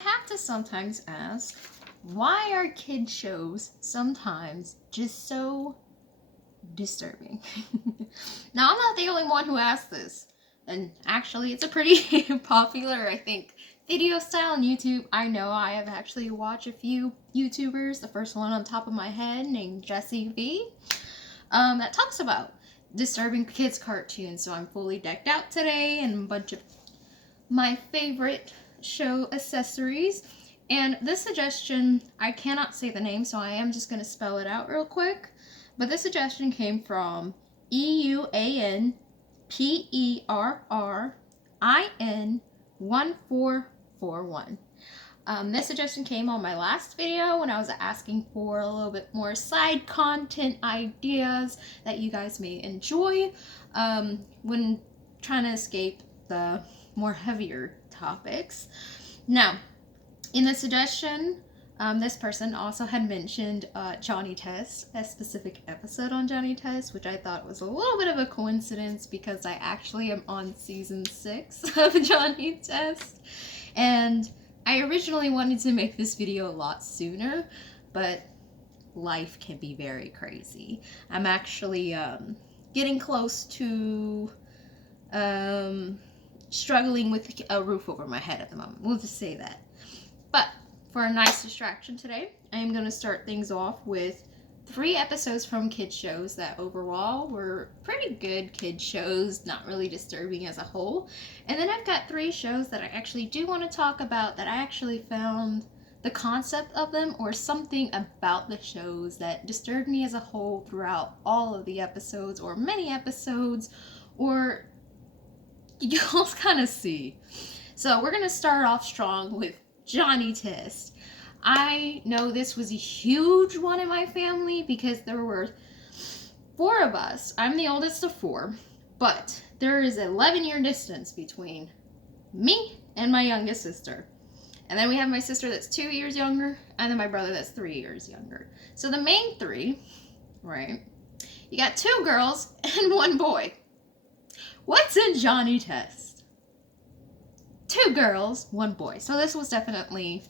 Have to sometimes ask, why are kid shows sometimes just so disturbing? Now, I'm not the only one who asked this. And actually, it's a pretty popular, I think, video style on YouTube. I know I have actually watched a few YouTubers. The first one on top of my head, named Jessie V, that talks about disturbing kids' cartoons. So I'm fully decked out today and a bunch of my favorite show accessories. And this suggestion, I cannot say the name, so I am just going to spell it out real quick. But this suggestion came from EUANPERRIN1441. This suggestion came on my last video when I was asking for a little bit more side content ideas that you guys may enjoy when trying to escape the more heavier topics. Now, in the suggestion, this person also had mentioned Johnny Test, a specific episode on Johnny Test, which I thought was a little bit of a coincidence because I actually am on season 6 of Johnny Test. And I originally wanted to make this video a lot sooner, but life can be very crazy. I'm actually getting close to struggling with a roof over my head at the moment. We'll just say that. But for a nice distraction today, I am going to start things off with 3 episodes from kid shows that overall were pretty good kid shows, not really disturbing as a whole. And then I've got 3 shows that I actually do want to talk about that I actually found the concept of them or something about the shows that disturbed me as a whole throughout all of the episodes or many episodes, or you'll kind of see. So we're going to start off strong with Johnny Test. I know this was a huge one in my family because there were 4 of us. I'm the oldest of 4, but there is an 11-year distance between me and my youngest sister. And then we have my sister that's 2 years younger, and then my brother that's 3 years younger. So the main 3, right? You got 2 girls and 1 boy. What's in Johnny Test? 2 girls, 1 boy. So this was definitely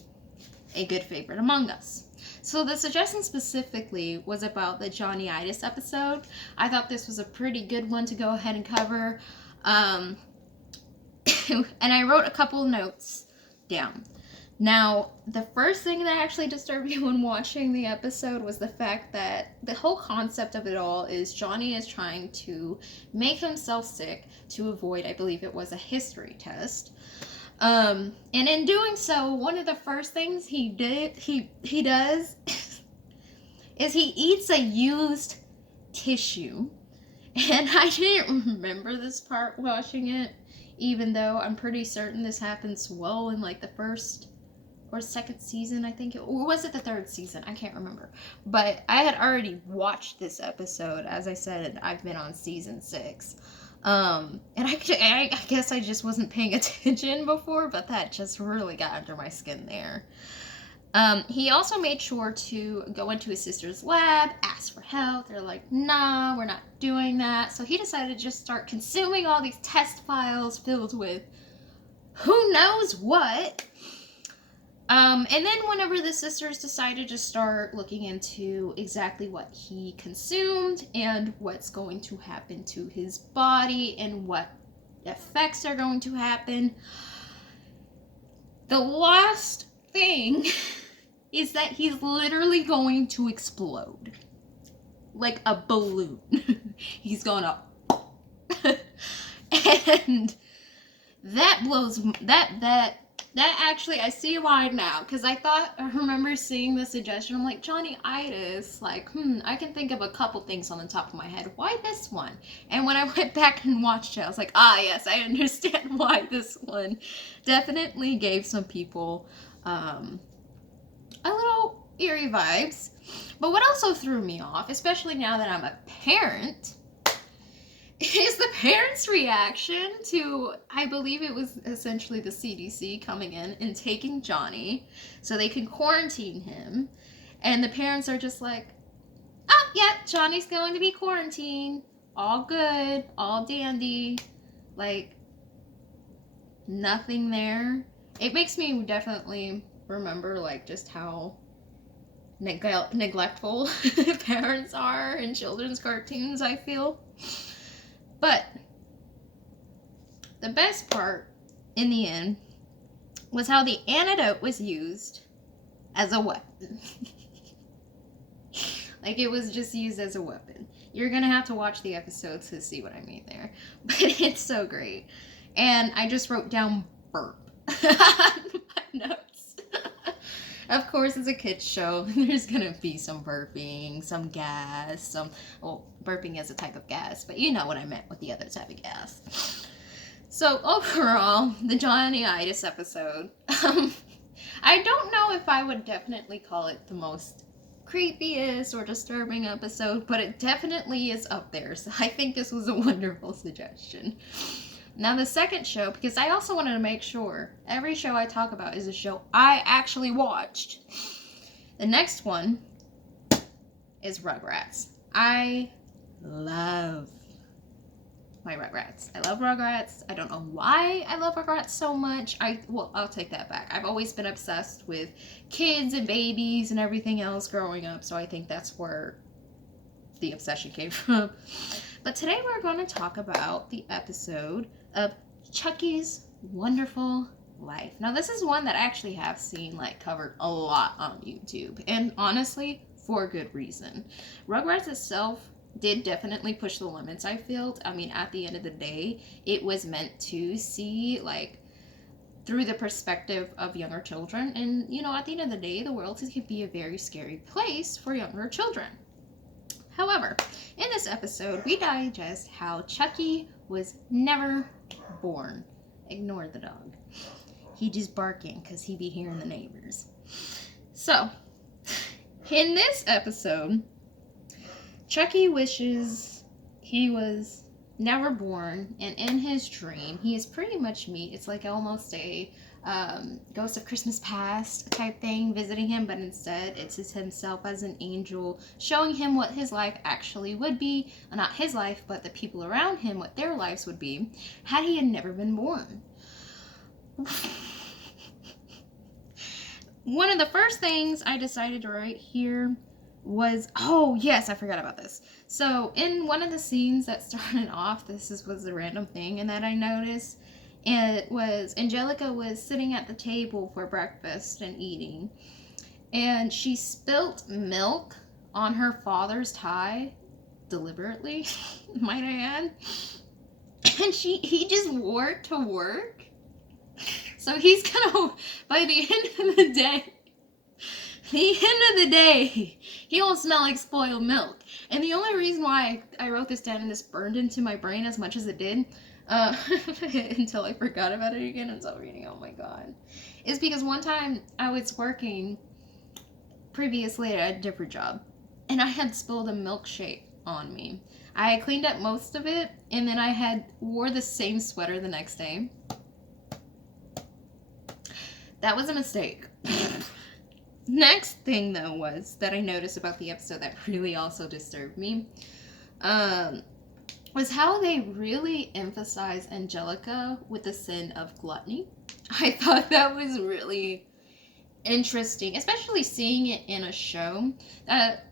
a good favorite among us. So the suggestion specifically was about the Johnny-itis episode. I thought this was a pretty good one to go ahead and cover. And I wrote a couple notes down. Now, the first thing that actually disturbed me when watching the episode was the fact that the whole concept of it all is Johnny is trying to make himself sick to avoid, I believe it was a history test. And in doing so, one of the first things he does is he eats a used tissue. And I didn't remember this part watching it, even though I'm pretty certain this happens well in like the first or second season, I think. Or was it the 3rd season? I can't remember. But I had already watched this episode. As I said, I've been on season 6. And I guess I just wasn't paying attention before, but that just really got under my skin there. He also made sure to go into his sister's lab, ask for help. They're like, nah, we're not doing that. So he decided to just start consuming all these test files filled with who knows what. And then whenever the sisters decided to start looking into exactly what he consumed and what's going to happen to his body and what effects are going to happen, the last thing is that he's literally going to explode. Like a balloon. He's gonna... And that blows... That actually, I see why now, because I remember seeing the suggestion, I'm like, Johnny-itis, like, I can think of a couple things on the top of my head. Why this one? And when I went back and watched it, I was like, yes, I understand why this one definitely gave some people a little eerie vibes. But what also threw me off, especially now that I'm a parent, is the parents' reaction to, I believe it was essentially the CDC coming in and taking Johnny so they can quarantine him. And the parents are just like, oh, yeah, Johnny's going to be quarantined. All good, all dandy. Like, nothing there. it makes me definitely remember like just how neglectful parents are in children's cartoons, I feel. But the best part in the end was how the antidote was used as a weapon. Like, it was just used as a weapon. You're gonna have to watch the episodes to see what I mean there. But it's so great. And I just wrote down burp on my notes. Of course, it's a kid's show. There's gonna be some burping, some gas, well, burping is a type of gas, but you know what I meant with the other type of gas. So overall, the Johnny-itis episode, I don't know if I would definitely call it the most creepiest or disturbing episode, but it definitely is up there, so I think this was a wonderful suggestion. Now the second show, because I also wanted to make sure every show I talk about is a show I actually watched. The next one is Rugrats. I love my Rugrats. I love Rugrats. I don't know why I love Rugrats so much. I'll take that back. I've always been obsessed with kids and babies and everything else growing up, so I think that's where the obsession came from. But today we're going to talk about the episode of Chucky's Wonderful Life. Now this is one that I actually have seen like covered a lot on YouTube, and honestly, for good reason. Rugrats itself did definitely push the limits, I feel. I mean, at the end of the day, it was meant to see, like, through the perspective of younger children. And, you know, at the end of the day, the world can be a very scary place for younger children. However, in this episode, we digest how Chucky was never born. Ignore the dog. He just barking because he be hearing the neighbors. So, in this episode, Chucky wishes he was never born, and in his dream, he is pretty much me. It's like almost a Ghost of Christmas Past type thing, visiting him, but instead it's himself as an angel, showing him what his life actually would be. Not his life, but the people around him, what their lives would be, had he had never been born. One of the first things I decided to write here was, oh yes, I forgot about this. So in one of the scenes that started off, was a random thing, and that I noticed, it was Angelica was sitting at the table for breakfast and eating, and she spilt milk on her father's tie, deliberately, might I add, and he just wore it to work. So he's gonna, by the end of the day, he will smell like spoiled milk. And the only reason why I wrote this down and this burned into my brain as much as it did, until I forgot about it again and started reading, oh my god, is because one time I was working previously at a different job, and I had spilled a milkshake on me. I had cleaned up most of it, and then I had wore the same sweater the next day. That was a mistake. Next thing, though, was that I noticed about the episode that really also disturbed me, was how they really emphasize Angelica with the sin of gluttony. I thought that was really interesting, especially seeing it in a show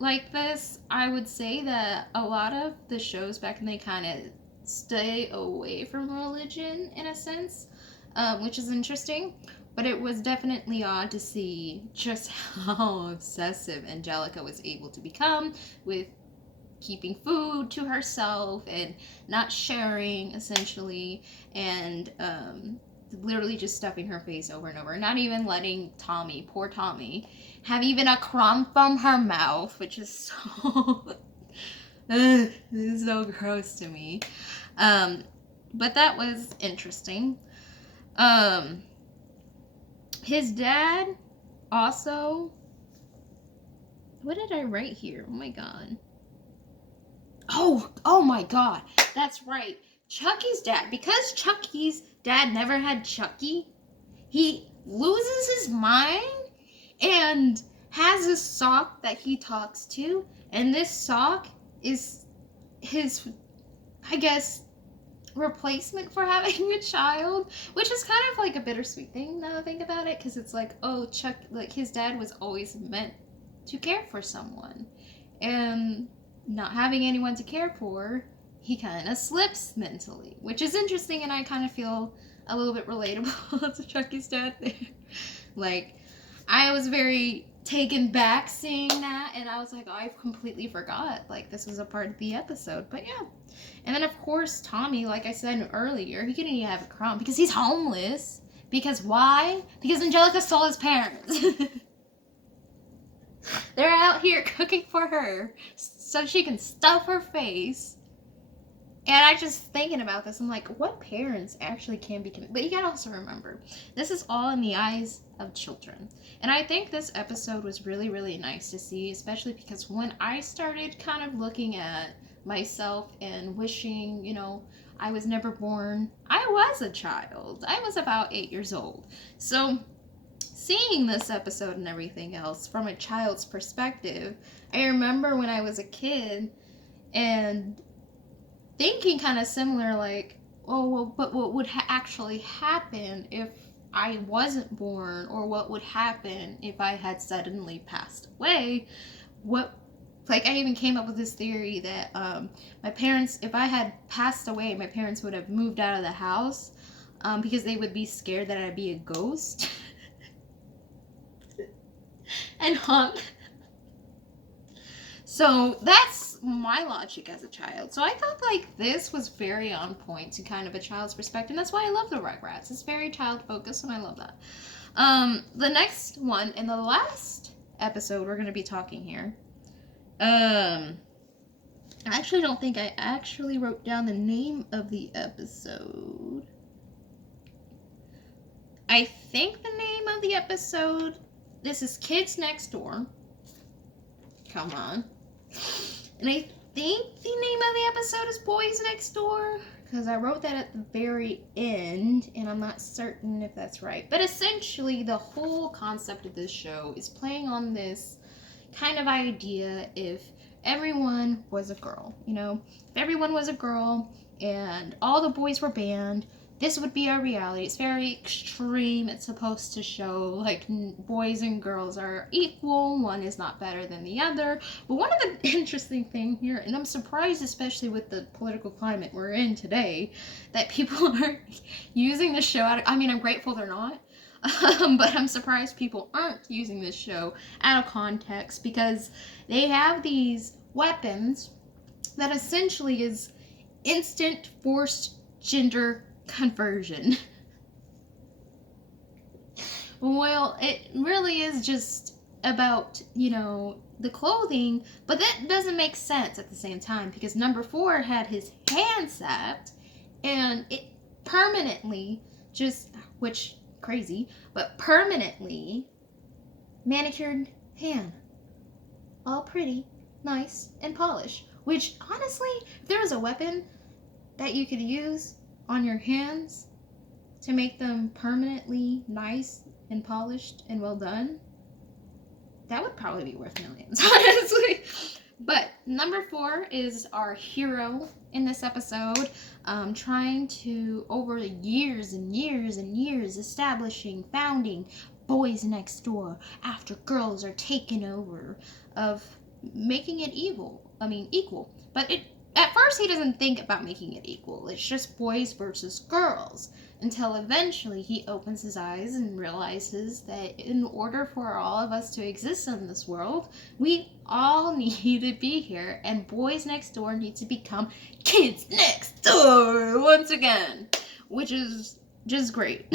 like this. I would say that a lot of the shows back then, they kind of stay away from religion in a sense, which is interesting. But it was definitely odd to see just how obsessive Angelica was able to become with keeping food to herself and not sharing, essentially, and literally just stuffing her face over and over, not even letting Tommy, poor Tommy, have even a crumb from her mouth, which is so this is so gross to me. But that was interesting. His dad also, what did I write here? Oh my god. Oh my god. That's right. Chucky's dad, because Chucky's dad never had Chucky, he loses his mind and has a sock that he talks to, and this sock is his, I guess, replacement for having a child, which is kind of like a bittersweet thing now I think about it, because it's like, oh, Chuck, like his dad was always meant to care for someone, and not having anyone to care for, he kind of slips mentally, which is interesting, and I kind of feel a little bit relatable to Chucky's dad there. Like, I was very taken back seeing that, and I was like, oh, I completely forgot, like, this was a part of the episode. But yeah. And then of course Tommy, like I said earlier, he couldn't even have a crown because he's homeless. Because why? Because Angelica stole his parents. They're out here cooking for her so she can stuff her face. And I just thinking about this, I'm like, what parents actually can be But you gotta also remember, this is all in the eyes of children. And I think this episode was really, really nice to see, especially because when I started kind of looking at myself and wishing, you know, I was never born, I was a child. I was about 8 years old. So seeing this episode and everything else from a child's perspective, I remember when I was a kid and thinking kind of similar, like, oh, well, but what would actually happen if I wasn't born, or what would happen if I had suddenly passed away? What, like, I even came up with this theory that my parents, if I had passed away, my parents would have moved out of the house because they would be scared that I'd be a ghost and haunt. So that's my logic as a child. So I thought like this was very on point to kind of a child's perspective. And that's why I love the Rugrats. It's very child focused, and I love that. The next one in the last episode we're going to be talking here. I actually don't think I actually wrote down the name of the episode. I think the name of the episode, this is Kids Next Door. Come on. And I think the name of the episode is Boys Next Door, because I wrote that at the very end, and I'm not certain if that's right. But essentially, the whole concept of this show is playing on this kind of idea if everyone was a girl, you know? If everyone was a girl and all the boys were banned, this would be our reality. It's very extreme. It's supposed to show like boys and girls are equal. One is not better than the other. But one of the interesting things here, and I'm surprised especially with the political climate we're in today, that people are using this show out of, I mean, I'm grateful they're not. But I'm surprised people aren't using this show out of context, because they have these weapons that essentially is instant forced gender conversion. Well, it really is just about, you know, the clothing, but that doesn't make sense at the same time, because number 4 had his hand sapped and it permanently just, which crazy, but permanently manicured hand, all pretty, nice, and polished. Which honestly, if there was a weapon that you could use on your hands to make them permanently nice and polished and well done, that would probably be worth millions, honestly. But number 4 is our hero in this episode, trying to, over the years and years and years, founding Boys Next Door after girls are taken over, of making it equal. But at first he doesn't think about making it equal. It's just boys versus girls, until eventually he opens his eyes and realizes that in order for all of us to exist in this world, we all need to be here, and Boys Next Door need to become Kids Next Door once again, which is just great.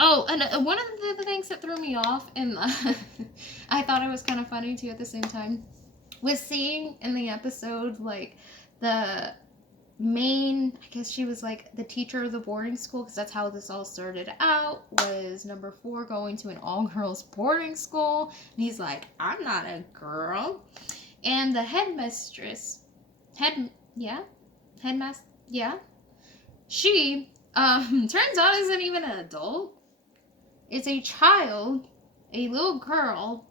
Oh, and one of the things that threw me off, and I thought it was kind of funny too at the same time, was seeing in the episode, like, the main, I guess she was like the teacher of the boarding school, because that's how this all started out, was number 4 going to an all-girls boarding school, and he's like, I'm not a girl. And the headmaster, she turns out isn't even an adult. It's a child, a little girl,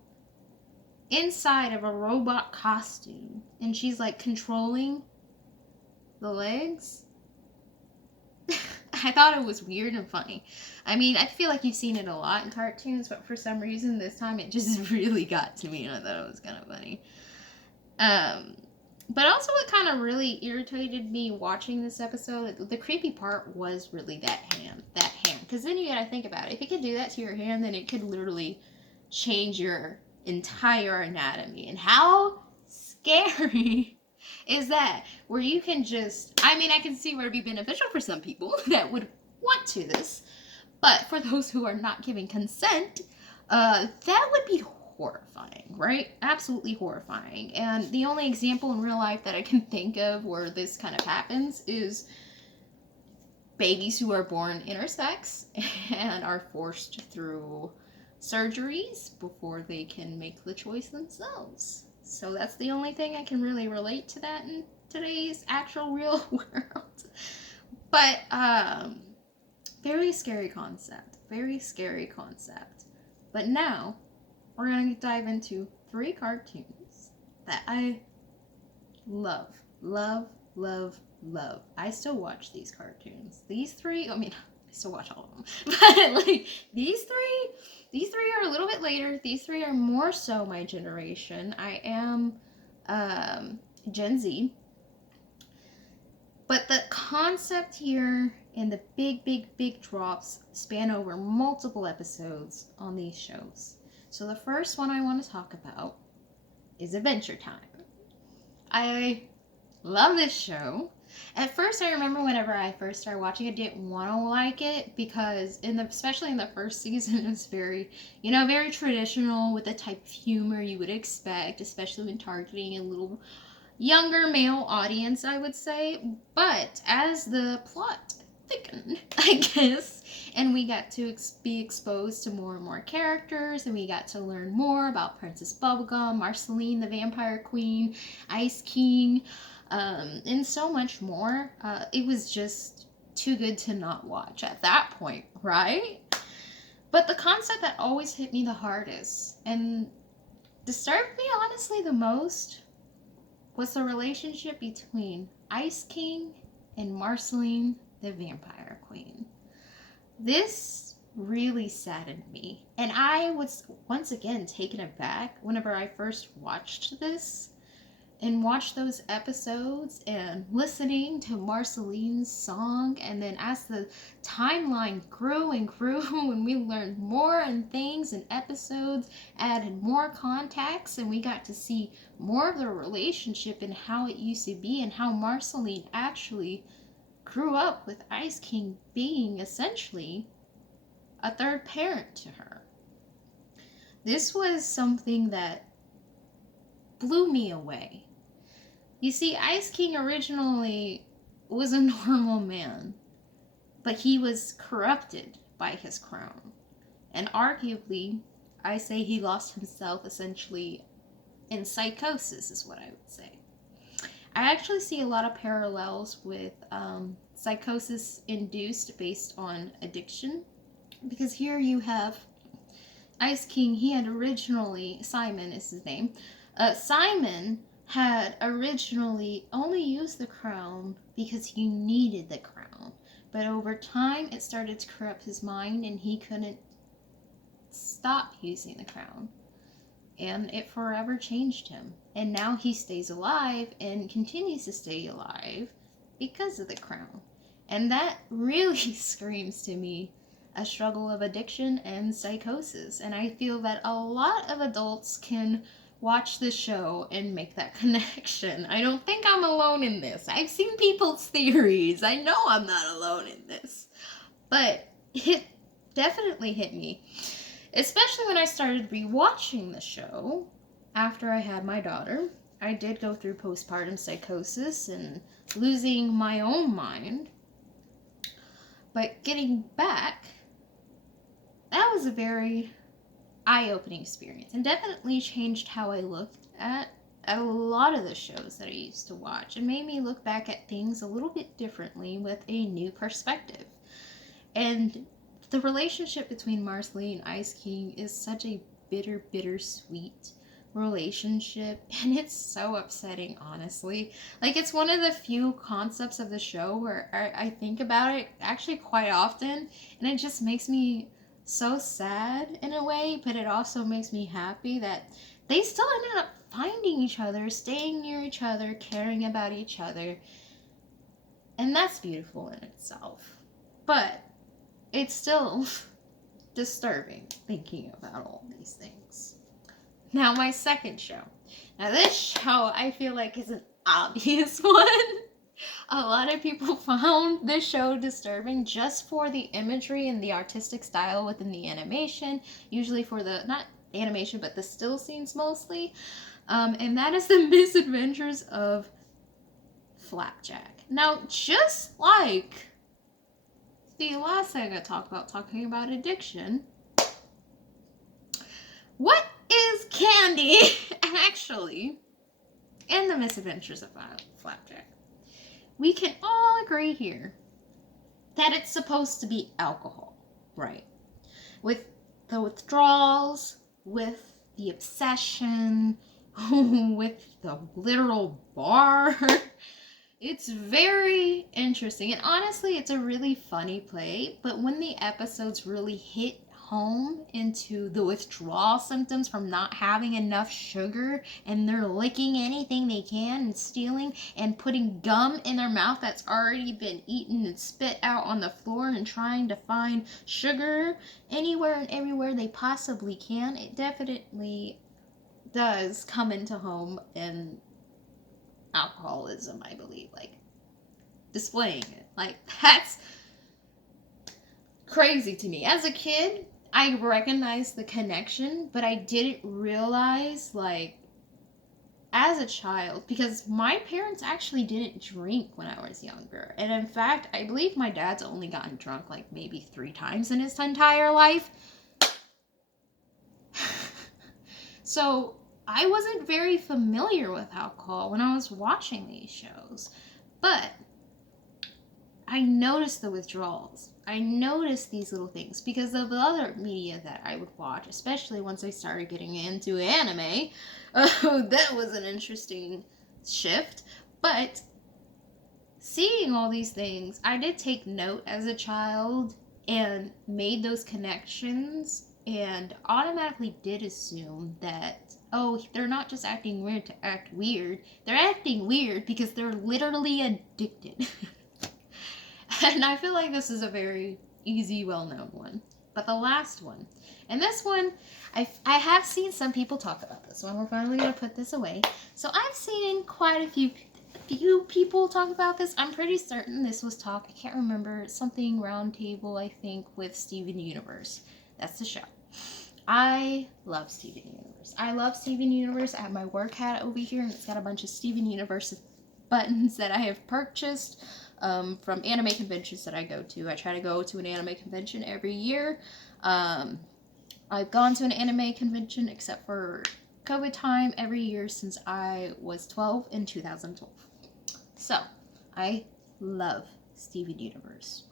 inside of a robot costume, and she's like controlling the legs. I thought it was weird and funny. I mean, I feel like you've seen it a lot in cartoons, but for some reason this time it just really got to me, and I thought it was kind of funny. But also what kind of really irritated me watching this episode, the creepy part was really that hand. Because then you gotta think about it. If it could do that to your hand, then it could literally change your entire anatomy. And how scary is that? Where you can just, I mean, I can see where it'd be beneficial for some people that would want to this. But for those who are not giving consent, that would be horrifying, right? Absolutely horrifying. And the only example in real life that I can think of where this kind of happens is babies who are born intersex and are forced through surgeries before they can make the choice themselves. So that's the only thing I can really relate to that in today's actual real world. But very scary concept. Very scary concept. But now we're going to dive into 3 cartoons that I love. I still watch these cartoons. These 3, I mean, I still watch all of them. But like these three are a little bit later. These 3 are more so my generation. I am Gen Z. But the concept here and the big drops span over multiple episodes on these shows. So the first one I want to talk about is Adventure Time. I love this show. At first, I remember whenever I first started watching it, I didn't want to like it because, especially in the first season, it was very, very traditional with the type of humor you would expect, especially when targeting a little younger male audience, I would say. But as the plot thickened, I guess, and we got to be exposed to more and more characters, and we got to learn more about Princess Bubblegum, Marceline the Vampire Queen, Ice King, and so much more. It was just too good to not watch at that point, right? But the concept that always hit me the hardest and disturbed me honestly the most was the relationship between Ice King and Marceline the Vampire Queen. This really saddened me, and I was once again taken aback whenever I first watched this and watched those episodes and listening to Marceline's song, and then as the timeline grew and grew and we learned more and things and episodes added more context and we got to see more of the relationship and how it used to be and how Marceline actually grew up with Ice King being essentially a third parent to her. This was something that blew me away. You see, Ice King originally was a normal man, but he was corrupted by his crown. And arguably, I say he lost himself essentially in psychosis, is what I would say. I actually see a lot of parallels with psychosis induced based on addiction, because here you have Ice King. He had originally, Simon is his name, Simon had originally only used the crown because he needed the crown. But over time, it started to corrupt his mind and he couldn't stop using the crown. And it forever changed him. And now he stays alive and continues to stay alive because of the crown. And that really screams to me a struggle of addiction and psychosis. And I feel that a lot of adults can watch this show and make that connection. I don't think I'm alone in this. I've seen people's theories. I know I'm not alone in this. But it definitely hit me. Especially when I started rewatching the show after I had my daughter. I did go through postpartum psychosis and losing my own mind. But getting back, that was a very eye-opening experience and definitely changed how I looked at a lot of the shows that I used to watch and made me look back at things a little bit differently with a new perspective. And the relationship between Marceline and Ice King is such a bittersweet relationship, and it's so upsetting, honestly. Like, it's one of the few concepts of the show where I think about it actually quite often, and it just makes me so sad in a way, but it also makes me happy that they still ended up finding each other, staying near each other, caring about each other, and that's beautiful in itself. But it's still disturbing thinking about all these things. Now, my second show. Now, this show I feel like is an obvious one. A lot of people found this show disturbing just for the imagery and the artistic style within the animation, usually for the, not animation, but the still scenes mostly. And that is the Misadventures of Flapjack. Now, just like the last thing I talked about, talking about addiction, what is candy actually in the Misadventures of Flapjack? We can all agree here that it's supposed to be alcohol, right? With the withdrawals, with the obsession, with the literal bar. It's very interesting, and honestly, it's a really funny play, but when the episodes really hit home into the withdrawal symptoms from not having enough sugar, and they're licking anything they can and stealing and putting gum in their mouth that's already been eaten and spit out on the floor and trying to find sugar anywhere and everywhere they possibly can, it definitely does come into home in alcoholism, I believe, like displaying it. Like, that's crazy to me. As a kid, I recognized the connection, but I didn't realize, like, as a child, because my parents actually didn't drink when I was younger. And in fact, I believe my dad's only gotten drunk like maybe 3 times in his entire life. So I wasn't very familiar with alcohol when I was watching these shows, but I noticed the withdrawals. I noticed these little things because of the other media that I would watch, especially once I started getting into anime. That was an interesting shift, but seeing all these things, I did take note as a child and made those connections and automatically did assume that, oh, they're not just acting weird to act weird. They're acting weird because they're literally addicted. And I feel like this is a very easy, well-known one. But the last one, and this one, I have seen some people talk about this one. We're finally going to put this away. So I've seen quite a few people talk about this. I'm pretty certain this was talk. I can't remember. Something Roundtable, I think, with Steven Universe. That's the show. I love Steven Universe. I love Steven Universe. I have my work hat over here, and it's got a bunch of Steven Universe buttons that I have purchased from anime conventions that I go to. I try to go to an anime convention every year. I've gone to an anime convention except for COVID time every year since I was 12 in 2012. So, I love Steven Universe.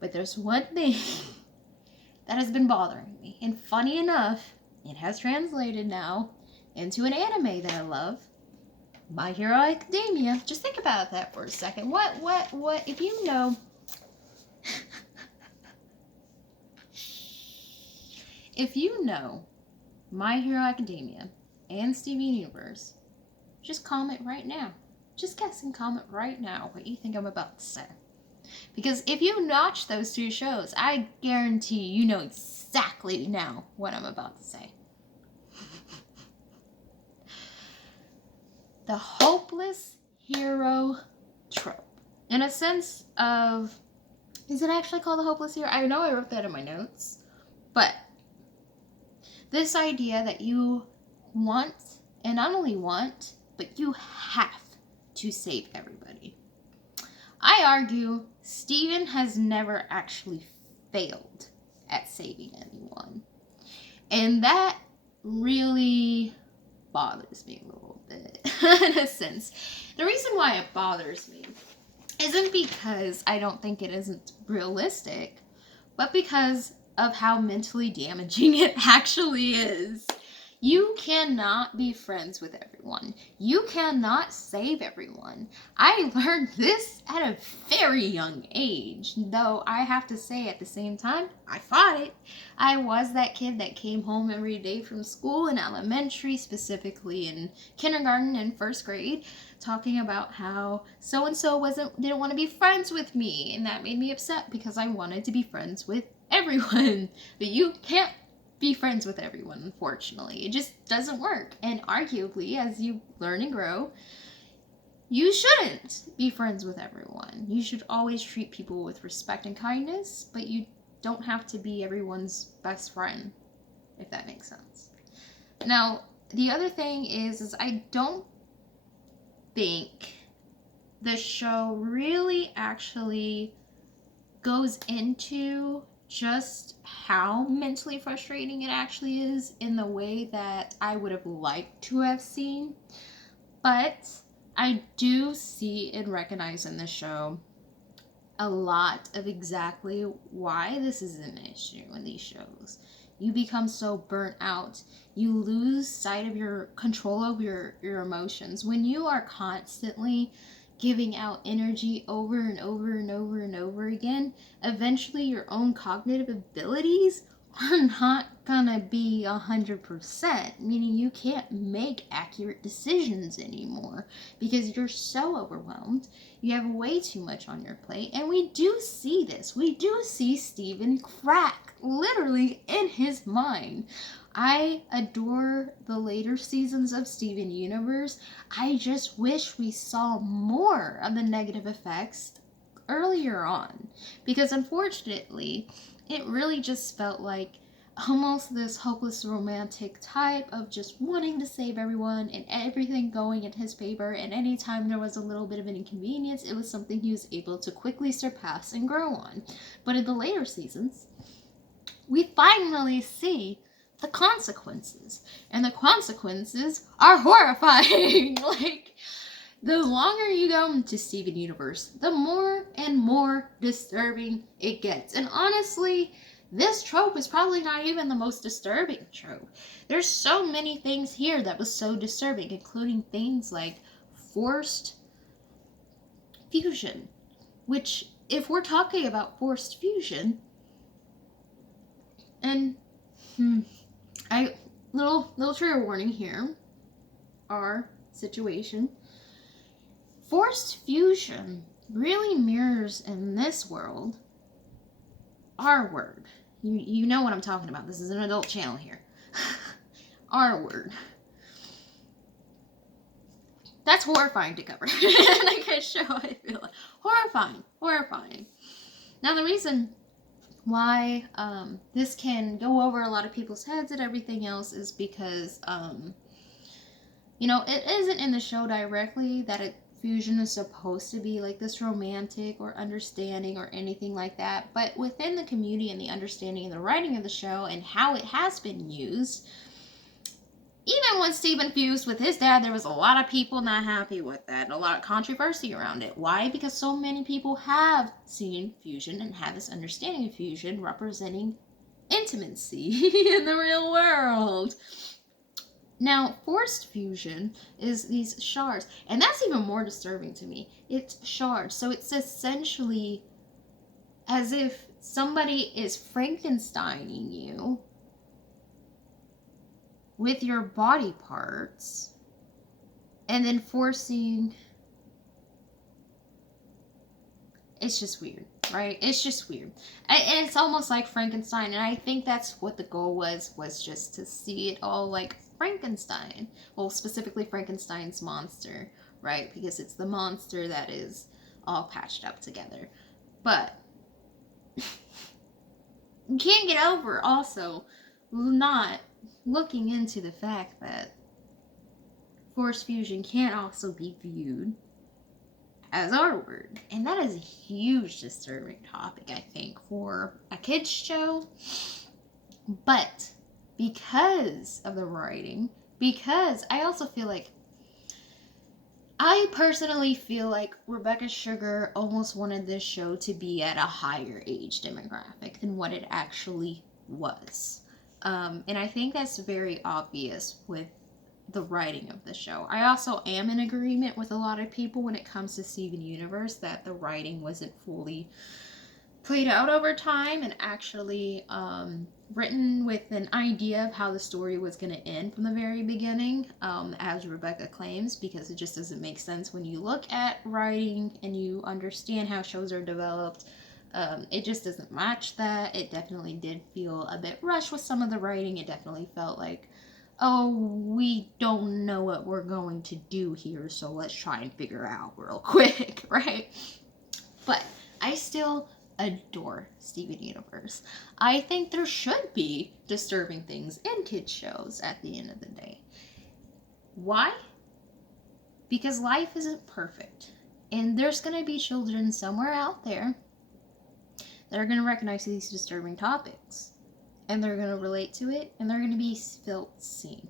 But there's one thing that has been bothering me. And funny enough, it has translated now into an anime that I love. My Hero Academia. Just think about that for a second. What, if you know... If you know My Hero Academia and Steven Universe, just comment right now. Just guess and comment right now what you think I'm about to say. Because if you watch those 2 shows, I guarantee you know exactly now what I'm about to say. The hopeless hero trope. In a sense of, is it actually called the hopeless hero? I know I wrote that in my notes, but this idea that you want, and not only want, but you have to save everybody. I argue Steven has never actually failed at saving anyone. And that really bothers me a little bit, in a sense. The reason why it bothers me isn't because I don't think it isn't realistic, but because of how mentally damaging it actually is. You cannot be friends with everyone. You cannot save everyone. I learned this at a very young age, though I have to say at the same time, I fought it. I was that kid that came home every day from school in elementary, specifically in kindergarten and first grade, talking about how so-and-so didn't want to be friends with me, and that made me upset because I wanted to be friends with everyone. But you can't be friends with everyone, unfortunately. It just doesn't work. And arguably, as you learn and grow, you shouldn't be friends with everyone. You should always treat people with respect and kindness, but you don't have to be everyone's best friend, if that makes sense. Now, the other thing is I don't think the show really actually goes into just how mentally frustrating it actually is in the way that I would have liked to have seen. But I do see and recognize in the show a lot of exactly why this is an issue in these shows. You become so burnt out. You lose sight of your control over your emotions. When you are constantly giving out energy over and over and over and over again, eventually your own cognitive abilities are not gonna be 100%, meaning you can't make accurate decisions anymore because you're so overwhelmed. You have way too much on your plate, and we do see this. We do see Steven crack, literally in his mind. I adore the later seasons of Steven Universe. I just wish we saw more of the negative effects earlier on, because unfortunately, it really just felt like almost this hopeless romantic type of just wanting to save everyone and everything going in his favor, and anytime there was a little bit of an inconvenience, it was something he was able to quickly surpass and grow on. But in the later seasons, we finally see the consequences, and the consequences are horrifying. Like, the longer you go into Steven Universe, the more and more disturbing it gets. And honestly, this trope is probably not even the most disturbing trope. There's so many things here that was so disturbing, including things like forced fusion, which, if we're talking about forced fusion, and little trigger warning here, our situation. Forced fusion really mirrors in this world R word. You know what I'm talking about. This is an adult channel here. R word. That's horrifying to cover. Like a show, I feel like. Horrifying. Now, the reason why this can go over a lot of people's heads and everything else is because, it isn't in the show directly that fusion is supposed to be like this romantic or understanding or anything like that, but within the community and the understanding and the writing of the show and how it has been used, even when Steven fused with his dad, there was a lot of people not happy with that and a lot of controversy around it. Why? Because so many people have seen fusion and have this understanding of fusion representing intimacy in the real world. Now, forced fusion is these shards, and that's even more disturbing to me. It's shards, so it's essentially as if somebody is Frankensteining you with your body parts and then forcing. It's just weird, right? It's just weird. And it's almost like Frankenstein, and I think that's what the goal was just to see it all like Frankenstein. Well, specifically Frankenstein's monster, right? Because it's the monster that is all patched up together. But you can't get over also not looking into the fact that forced fusion can also be viewed as R word. And that is a huge disturbing topic, I think, for a kid's show. But because of the writing, because I also feel like, I personally feel like Rebecca Sugar almost wanted this show to be at a higher age demographic than what it actually was. And I think that's very obvious with the writing of the show. I also am in agreement with a lot of people when it comes to Steven Universe that the writing wasn't fully played out over time and actually written with an idea of how the story was going to end from the very beginning, as Rebecca claims, because it just doesn't make sense when you look at writing and you understand how shows are developed. It just doesn't match that. It definitely did feel a bit rushed with some of the writing. It definitely felt like, oh, we don't know what we're going to do here, so let's try and figure out real quick, right? But I still adore Steven Universe. I think there should be disturbing things in kids' shows at the end of the day. Why? Because life isn't perfect. And there's going to be children somewhere out there that are going to recognize these disturbing topics. And they're going to relate to it, and they're going to be felt seen.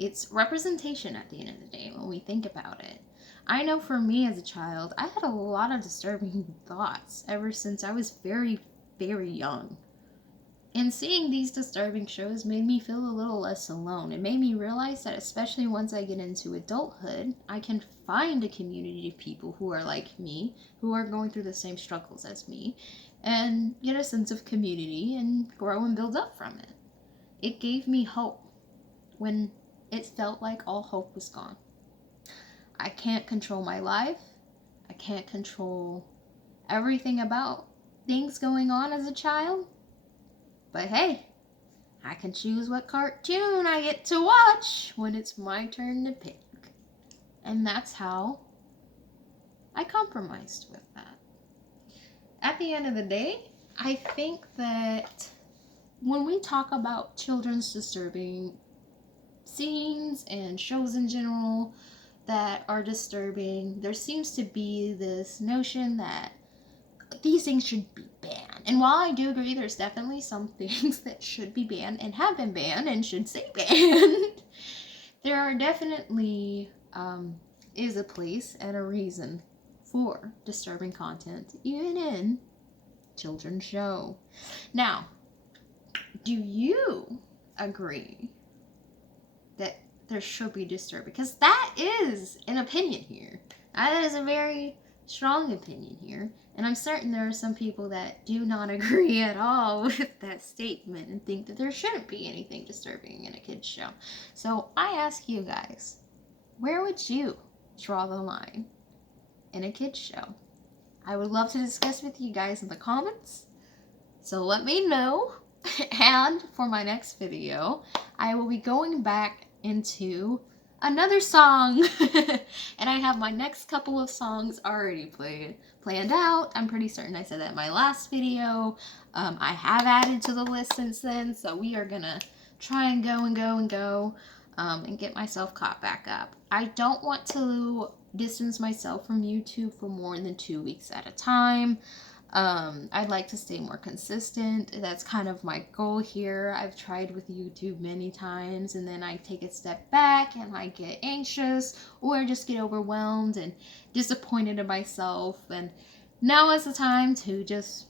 It's representation at the end of the day when we think about it. I know for me as a child, I had a lot of disturbing thoughts ever since I was very, very young. And seeing these disturbing shows made me feel a little less alone. It made me realize that especially once I get into adulthood, I can find a community of people who are like me, who are going through the same struggles as me, and get a sense of community and grow and build up from it. It gave me hope when it felt like all hope was gone. I can't control my life. I can't control everything about things going on as a child. But hey, I can choose what cartoon I get to watch when it's my turn to pick. And that's how I compromised with that. At the end of the day, I think that when we talk about children's disturbing scenes and shows in general that are disturbing, there seems to be this notion that these things should be banned. And while I do agree there's definitely some things that should be banned and have been banned and should stay banned, there are definitely is a place and a reason for disturbing content, even in children's show. Now, do you agree that there should be disturbing? Because that is an opinion here. That is a very strong opinion here. And I'm certain there are some people that do not agree at all with that statement and think that there shouldn't be anything disturbing in a kid's show. So I ask you guys, where would you draw the line in a kid's show? I would love to discuss with you guys in the comments. So let me know. And for my next video, I will be going back into another song. And I have my next couple of songs already planned out. I'm pretty certain I said that in my last video. I have added to the list since then, so we are gonna try and go and get myself caught back up. I don't want to distance myself from YouTube for more than 2 weeks at a time. I'd like to stay more consistent. That's kind of my goal here. I've tried with YouTube many times, and then I take a step back and I get anxious or just get overwhelmed and disappointed in myself. And now is the time to just